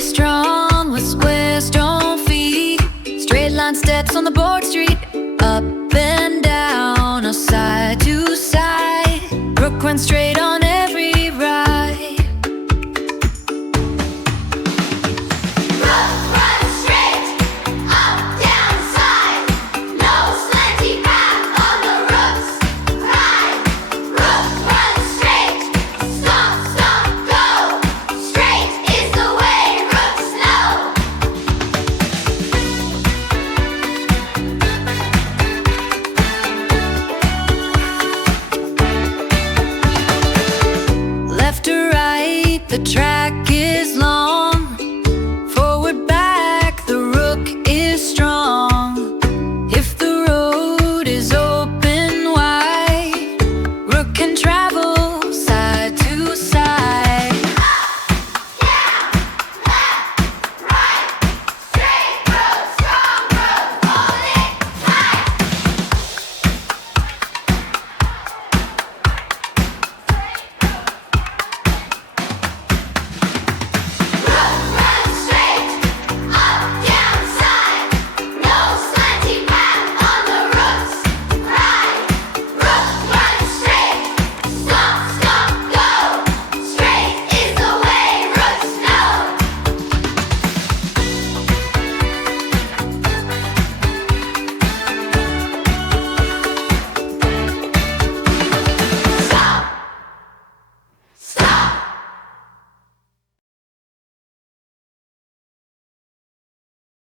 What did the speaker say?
be strong with square, strong feet. Straight line steps on the board street. Up and down or side to side. Rook runs straight on every ride. Rook runs straight, up, down, side. No slanty path on the rook's ride. Rook runs straight, stomp, stomp, go. Straight is the way rooks know. Left to right, the track is long.